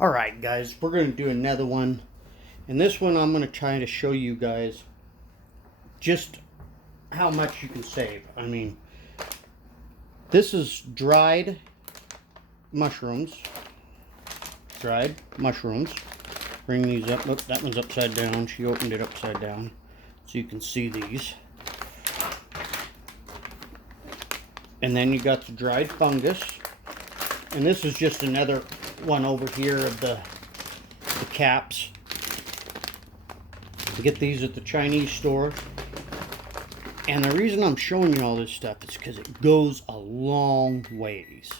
Alright guys, we're going to do another one. And this one I'm going to try to show you guys just how much you can save. I mean, this is dried mushrooms. Dried mushrooms. Bring these up. Look, that one's upside down. She opened it upside down. So you can see these. And then you got the dried fungus. And this is just another one over here of the caps. You get these at the Chinese store. And the reason I'm showing you all this stuff is because it goes a long ways.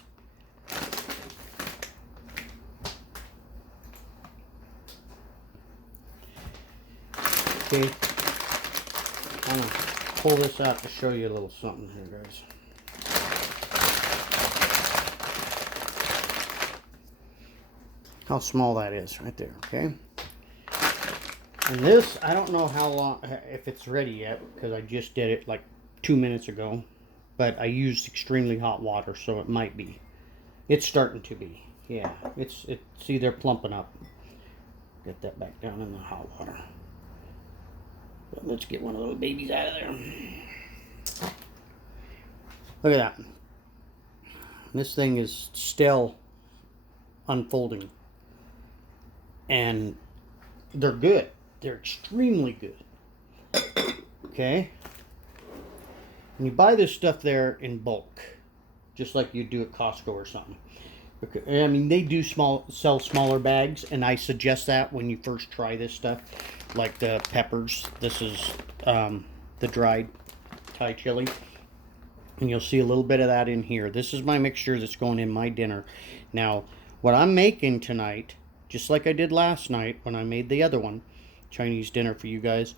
Okay, I'm going to pull this out to show you a little something here, guys. How small that is right there, okay? And this, I don't know how long, if it's ready yet, because I just did it like 2 minutes ago. But I used extremely hot water, so it might be. It's starting to be. Yeah, see, they're plumping up. Get that back down in the hot water. But let's get one of those babies out of there. Look at that. This thing is still unfolding. And they're good. They're extremely good. Okay? And you buy this stuff there in bulk. Just like you do at Costco or something. Okay, I mean, they do sell smaller bags, and I suggest that when you first try this stuff. Like the peppers. This is the dried Thai chili. And you'll see a little bit of that in here. This is my mixture that's going in my dinner. Now, what I'm making tonight, just like I did last night when I made the other one, Chinese dinner for you guys,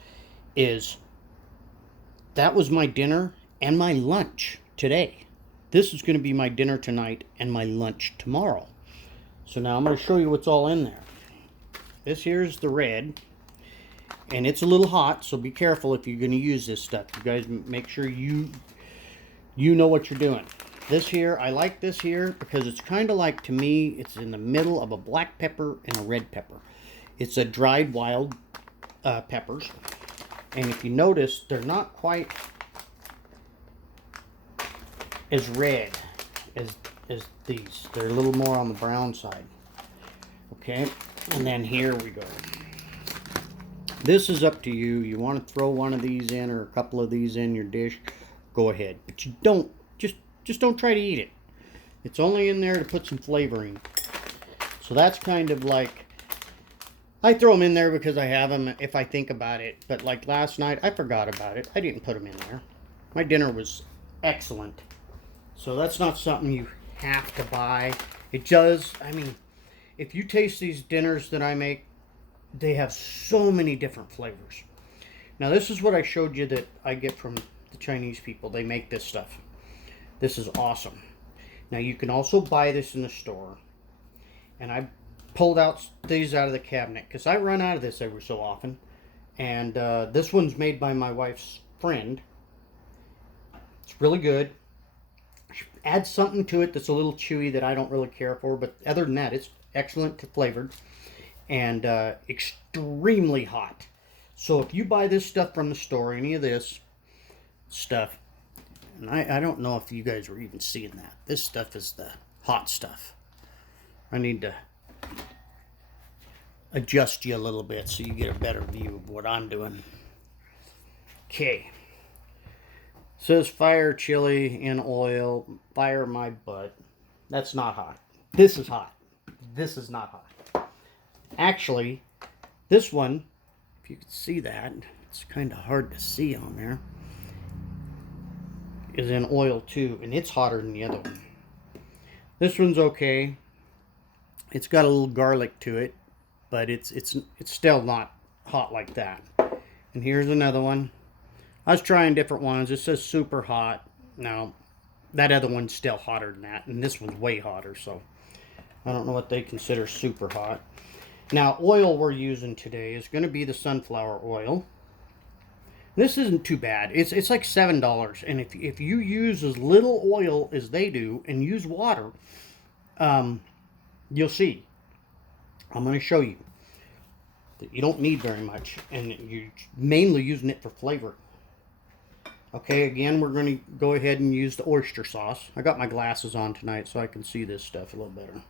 is that was my dinner and my lunch today. This is going to be my dinner tonight and my lunch tomorrow. So now I'm going to show you what's all in there. This here's the red, and it's a little hot, so be careful if you're going to use this stuff. You guys make sure you know what you're doing. This here, I like this here because it's kind of like, to me, it's in the middle of a black pepper and a red pepper. It's a dried wild peppers. And if you notice, they're not quite as red as these. They're a little more on the brown side. Okay, and then here we go. This is up to you. You want to throw one of these in or a couple of these in your dish, go ahead. But you don't, just don't try to eat it. It's only in there to put some flavoring. So that's kind of like, I throw them in there because I have them if I think about it. But like last night, I forgot about it. I didn't put them in there. My dinner was excellent. So that's not something you have to buy. It does, I mean, if you taste these dinners that I make, they have so many different flavors. Now this is what I showed you that I get from the Chinese people. They make this stuff. This is awesome. Now you can also buy this in the store. And I pulled out these out of the cabinet because I run out of this every so often. And this one's made by my wife's friend. It's really good. Add something to it that's a little chewy that I don't really care for. But other than that, it's excellent flavored. And extremely hot. So if you buy this stuff from the store, any of this stuff, and I don't know if you guys were even seeing that. This stuff is the hot stuff. I need to adjust you a little bit so you get a better view of what I'm doing. Okay. Says fire chili in oil. Fire my butt. That's not hot. This is hot. This is not hot. Actually, this one, if you can see that, it's kind of hard to see on there, is in oil too, and it's hotter than the other one. This one's okay. It's got a little garlic to it, but it's still not hot like that. And here's another one. I was trying different ones. It says super hot. Now, that other one's still hotter than that, and this one's way hotter, so I don't know what they consider super hot. Now, oil we're using today is going to be the sunflower oil. This isn't too bad. It's like $7, and if you use as little oil as they do and use water, you'll see I'm going to show you that you don't need very much, and you're mainly using it for flavor. Okay, again, we're going to go ahead and use the oyster sauce. I got my glasses on tonight so I can see this stuff a little better.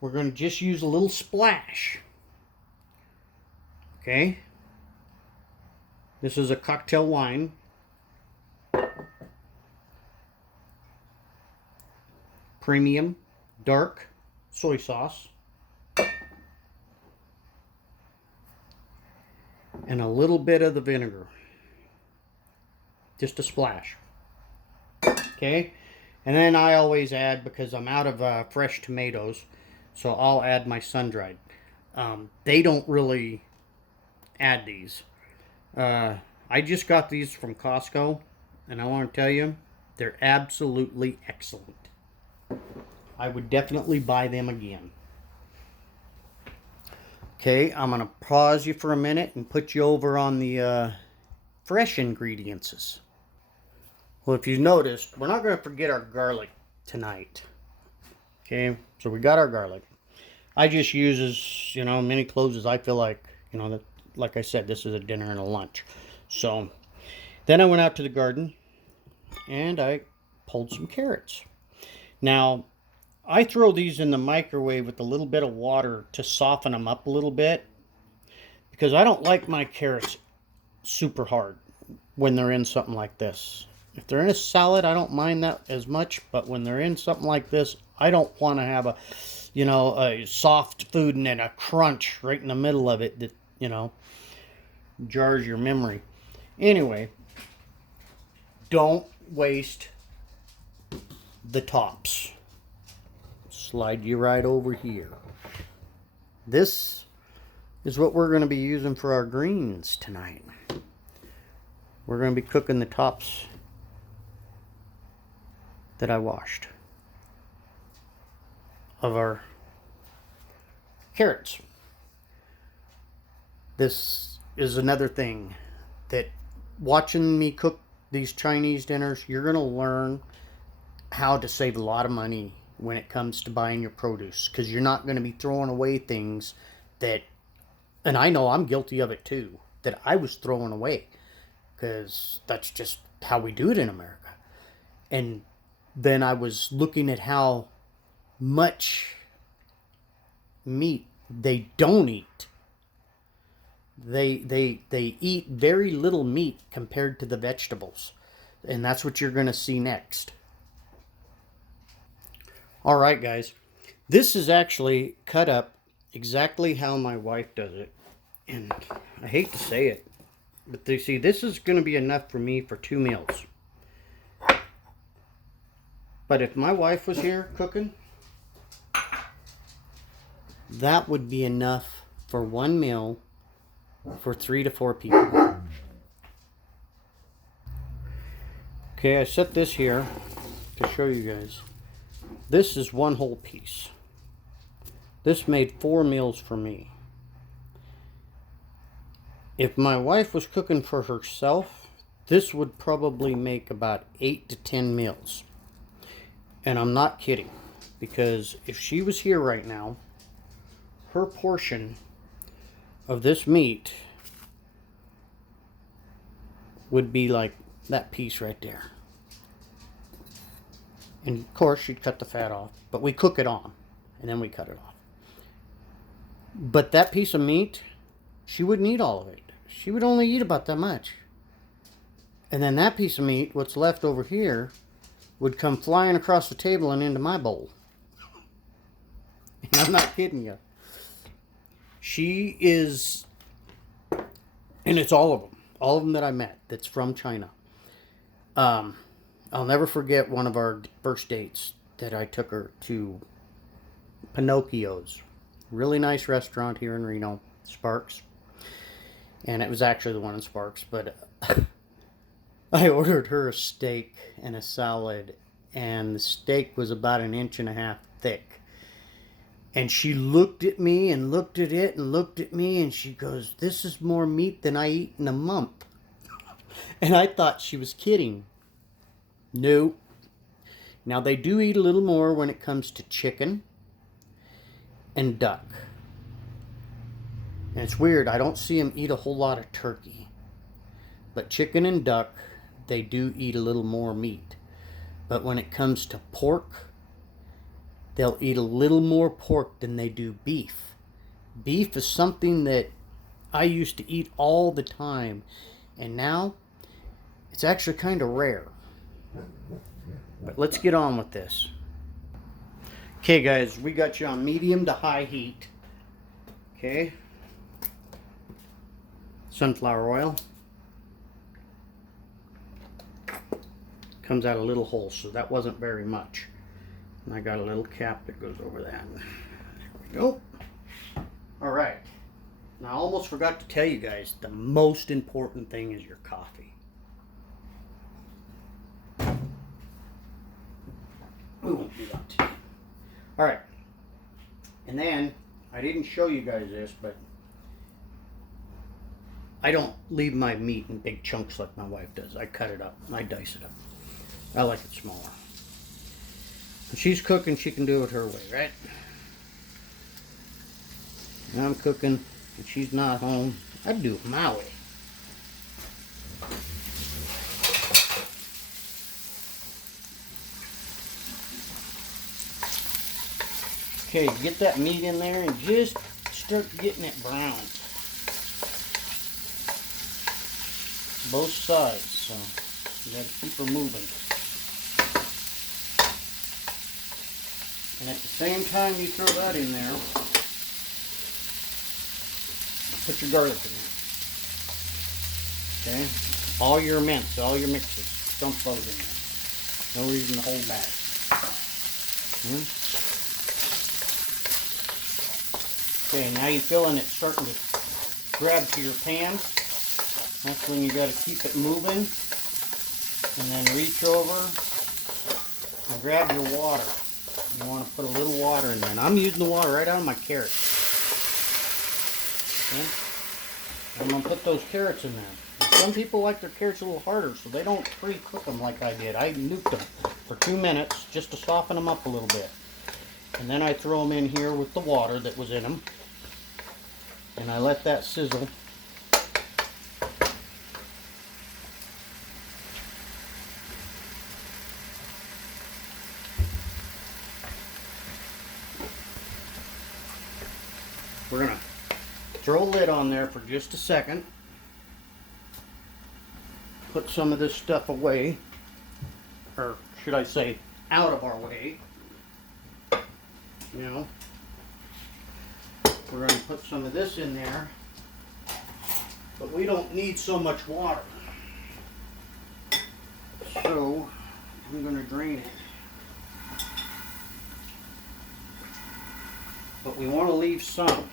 We're going to just use a little splash. Okay. This is a cocktail wine. Premium dark soy sauce. And a little bit of the vinegar. Just a splash. Okay. And then I always add, because I'm out of fresh tomatoes, so I'll add my sun-dried. They don't really add these. I just got these from Costco, and I want to tell you, they're absolutely excellent. I would definitely buy them again. Okay, I'm going to pause you for a minute and put you over on the fresh ingredients. Well, if you noticed, we're not going to forget our garlic tonight. Okay, so we got our garlic. I just use as, many cloves as I feel like, that, like I said, this is a dinner and a lunch. So then I went out to the garden and I pulled some carrots. Now, I throw these in the microwave with a little bit of water to soften them up a little bit, because I don't like my carrots super hard when they're in something like this. If they're in a salad, I don't mind that as much, but when they're in something like this, I don't want to have a soft food and then a crunch right in the middle of it that, jars your memory. Anyway, don't waste the tops. Slide you right over here. This is what we're going to be using for our greens tonight. We're going to be cooking the tops that I washed of our carrots. This is another thing that, watching me cook these Chinese dinners, you're going to learn how to save a lot of money when it comes to buying your produce, because you're not going to be throwing away things that, and I know I'm guilty of it too, that I was throwing away, because that's just how we do it in America. And then I was looking at how much meat they don't eat. They eat very little meat compared to the vegetables. And that's what you're going to see next. Alright guys, this is actually cut up exactly how my wife does it. And I hate to say it, but you see, this is going to be enough for me for 2 meals. But if my wife was here cooking, that would be enough for 1 meal for 3 to 4 people. Okay, I set this here to show you guys. This is 1 whole piece. This made 4 meals for me. If my wife was cooking for herself, this would probably make about 8 to 10 meals. And I'm not kidding, because if she was here right now, her portion of this meat would be like that piece right there. And of course, she'd cut the fat off, but we cook it on, and then we cut it off. But that piece of meat, she wouldn't eat all of it. She would only eat about that much. And then that piece of meat, what's left over here, would come flying across the table and into my bowl. And I'm not kidding you. She is, and it's all of them that I met that's from China. I'll never forget one of our first dates that I took her to Pinocchio's. Really nice restaurant here in Reno, Sparks. And it was actually the one in Sparks, but I ordered her a steak and a salad, and the steak was about 1.5 inches thick. And she looked at me and looked at it and looked at me, and she goes, "This is more meat than I eat in a month." And I thought she was kidding. No. Now they do eat a little more when it comes to chicken and duck. And it's weird, I don't see them eat a whole lot of turkey. But chicken and duck, they do eat a little more meat. But when it comes to pork, they'll eat a little more pork than they do beef. Beef is something that I used to eat all the time, and now it's actually kind of rare. But let's get on with this. Okay guys, we got you on medium to high heat. Okay. Sunflower oil. Comes out a little hole, so that wasn't very much. And I got a little cap that goes over that. There we go. Alright. Now I almost forgot to tell you guys, the most important thing is your coffee. We won't do that today. Alright. And then, I didn't show you guys this, but I don't leave my meat in big chunks like my wife does. I cut it up and I dice it up. I like it smaller. When she's cooking, she can do it her way, right? When I'm cooking and she's not home, I do it my way. Okay, get that meat in there and just start getting it brown. Both sides, so you gotta keep her moving. And at the same time you throw that in there, put your garlic in there. Okay? All your mince, all your mixes, dump those in there. No reason to hold back. Okay, now you're feeling it starting to grab to your pan. That's when you got to keep it moving. And then reach over and grab your water. You want to put a little water in there. And I'm using the water right out of my carrots. Okay? I'm going to put those carrots in there. Some people like their carrots a little harder, so they don't pre-cook them like I did. I nuked them for 2 minutes just to soften them up a little bit. And then I throw them in here with the water that was in them. And I let that sizzle. We're going to throw a lid on there for just a second. Put some of this stuff away. Or should I say, out of our way. You know. We're going to put some of this in there. But we don't need so much water. So, I'm going to drain it. But we want to leave some.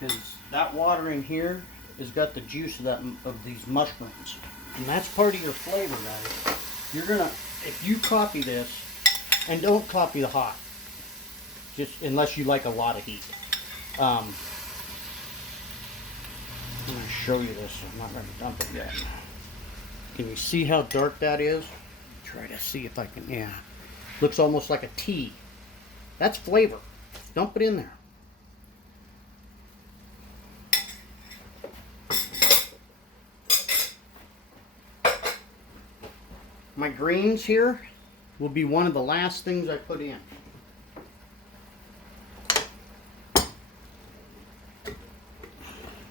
Because that water in here has got the juice of these mushrooms. And that's part of your flavor, guys. You're going to, if you copy this, and don't copy the hot. Just unless you like a lot of heat. I'm going to show you this. I'm not going to dump it yet. Can you see how dark that is? Try to see if I can, yeah. Looks almost like a tea. That's flavor. Dump it in there. My greens here will be one of the last things I put in.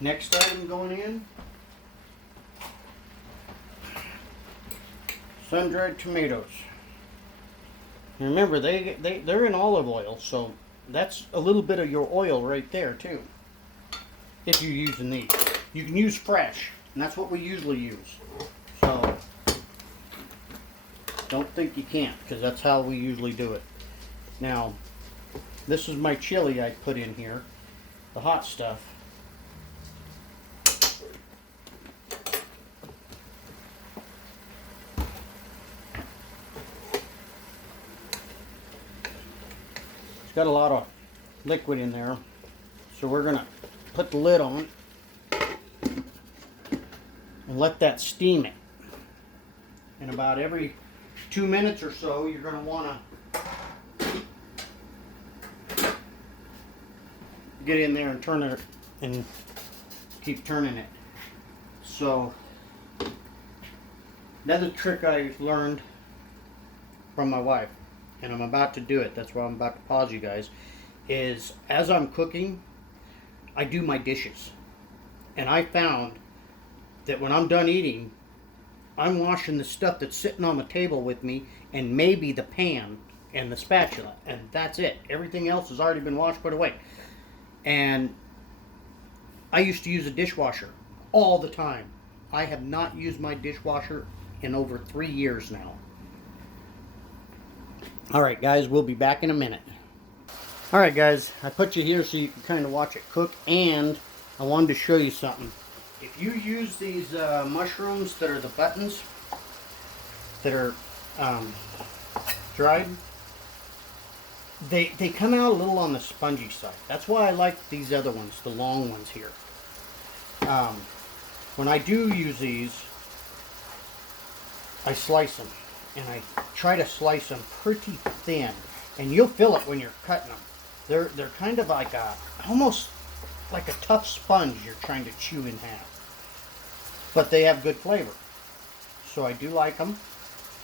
Next item going in, sun-dried tomatoes. And remember, they're in olive oil, so that's a little bit of your oil right there too. If you're using these, you can use fresh, and that's what we usually use. So don't think you can't, because that's how we usually do it. Now, this is my chili I put in here, the hot stuff. It's got a lot of liquid in there, so we're going to put the lid on and let that steam it. And about every 2 minutes or so, you're going to want to get in there and turn it and keep turning it. So another trick I learned from my wife, and I'm about to do it, that's why I'm about to pause you guys, is as I'm cooking, I do my dishes. And I found that when I'm done eating, I'm washing the stuff that's sitting on the table with me, and maybe the pan and the spatula, and that's it. Everything else has already been washed, put away. And I used to use a dishwasher all the time. I have not used my dishwasher in over 3 years now. Alright guys, we'll be back in a minute. Alright guys, I put you here so you can kind of watch it cook, and I wanted to show you something. If you use these mushrooms that are the buttons, that are dried, they come out a little on the spongy side. That's why I like these other ones, the long ones here. When I do use these, I slice them, and I try to slice them pretty thin, and you'll feel it when you're cutting them. They're kind of like almost like a tough sponge you're trying to chew in half, but they have good flavor. So I do like them,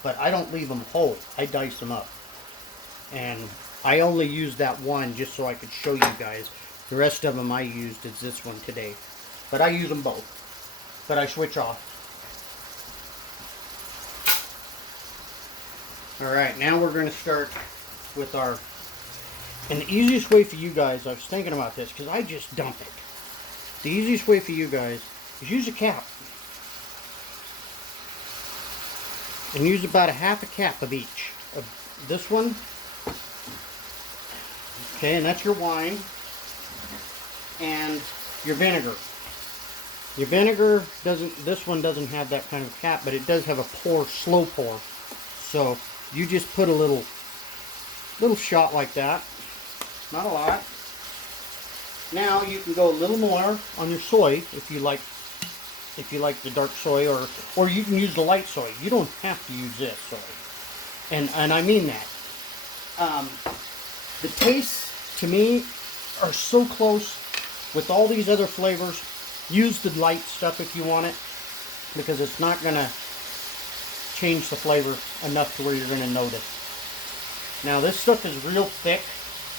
but I don't leave them whole. I dice them up, and I only used that one just so I could show you guys. The rest of them I used is this one today, but I use them both, but I switch off. Alright, now we're going to start with our, and the easiest way for you guys, I was thinking about this because I just dump it. The easiest way for you guys is use a cap. And use about a half a cap of each. Of this one. Okay, and that's your wine. And your vinegar. Your vinegar doesn't, this one doesn't have that kind of cap, but it does have a pour, slow pour. So you just put a little shot like that. Not a lot. Now you can go a little more on your soy if you like the dark soy, or you can use the light soy. You don't have to use this soy. And I mean that. The tastes to me are so close with all these other flavors. Use the light stuff if you want it, because it's not gonna change the flavor enough to where you're gonna notice. Now this stuff is real thick.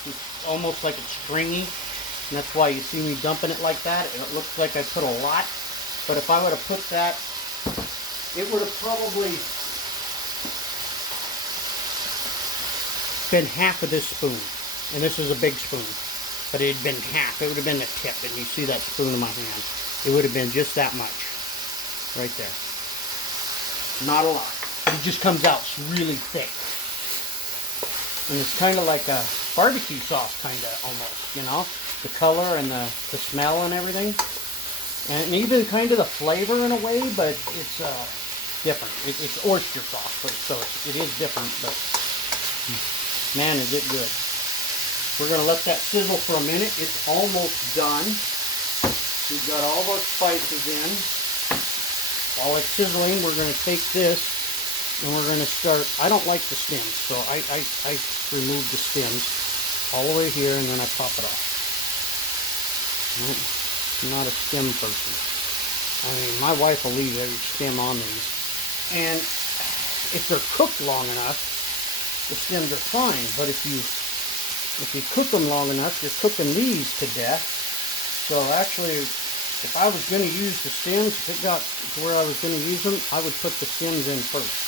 It's almost like it's stringy. And that's why you see me dumping it like that. And it looks like I put a lot. But if I would have put that, it would have probably been half of this spoon. And this is a big spoon. But it had been half. It would have been the tip. And you see that spoon in my hand. It would have been just that much. Right there. Not a lot. But it just comes out really thick. And it's kind of like a barbecue sauce, kind of, almost, you know? The color and the smell and everything. And even kind of the flavor in a way, but it's different. It's oyster sauce, but so it is different, but man, is it good. We're going to let that sizzle for a minute. It's almost done. We've got all those spices in. While it's sizzling, we're going to take this and we're going to start. I don't like the stems, so I remove the stems all the way here, and then I pop it off. Right. I'm not a stem person. I mean, my wife will leave every stem on these. And if they're cooked long enough, the stems are fine. But if you cook them long enough, you're cooking these to death. So actually, if I was going to use the stems, if it got to where I was going to use them, I would put the stems in first.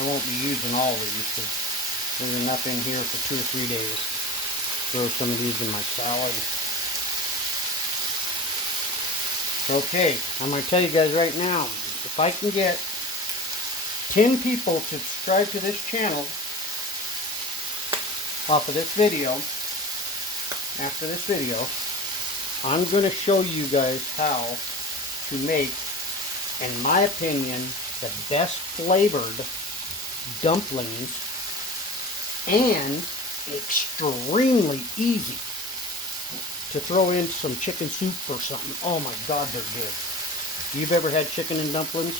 I won't be using all of these because there's enough in here for 2 or 3 days. Throw some of these in my salad. Okay, I'm going to tell you guys right now, if I can get 10 people to subscribe to this channel off of this video, after this video, I'm going to show you guys how to make, in my opinion, the best flavored dumplings, and extremely easy to throw in some chicken soup or something. Oh my God, they're good. If you've ever had chicken and dumplings,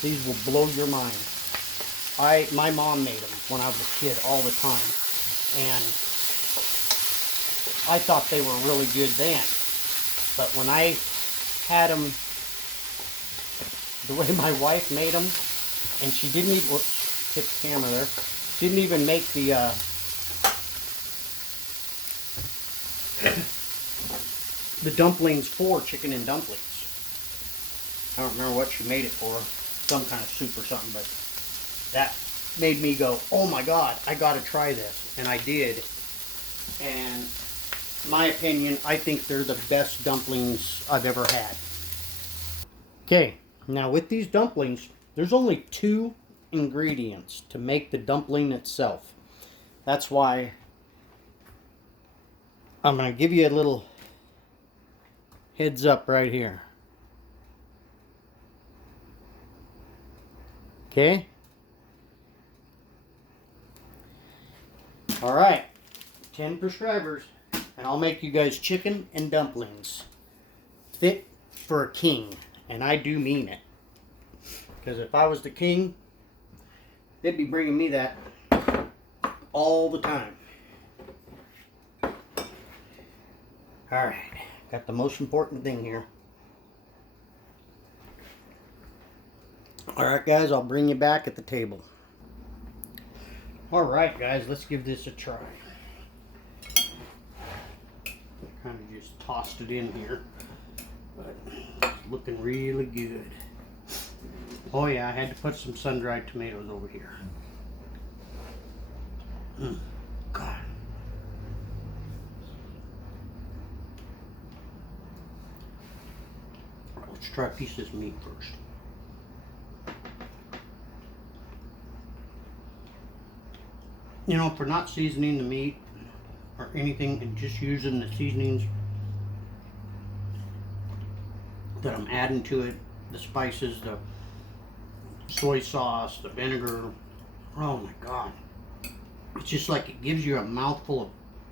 these will blow your mind. My mom made them when I was a kid all the time, and I thought they were really good then. But when I had them the way my wife made them, and she didn't even, whoops, hit the camera there, didn't even make the dumplings for chicken and dumplings. I don't remember what she made it for, some kind of soup or something, but that made me go, oh my God, I gotta try this. And I did. And my opinion, I think they're the best dumplings I've ever had. Okay, now with these dumplings, there's only 2 ingredients to make the dumpling itself. That's why I'm going to give you a little heads up right here. Okay? Alright, 10 prescribers, and I'll make you guys chicken and dumplings fit for a king, and I do mean it. Because if I was the king, they'd be bringing me that all the time. Alright, got the most important thing here. Alright guys, I'll bring you back at the table. Alright guys, let's give this a try. Kind of just tossed it in here, but it's looking really good. Oh yeah, I had to put some sun-dried tomatoes over here. God. Alright, let's try a piece of this meat first. You know, for not seasoning the meat or anything and just using the seasonings that I'm adding to it, the spices, the soy sauce, the vinegar, oh my God. It's just like it gives you a mouthful of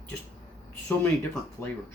just so many different flavors.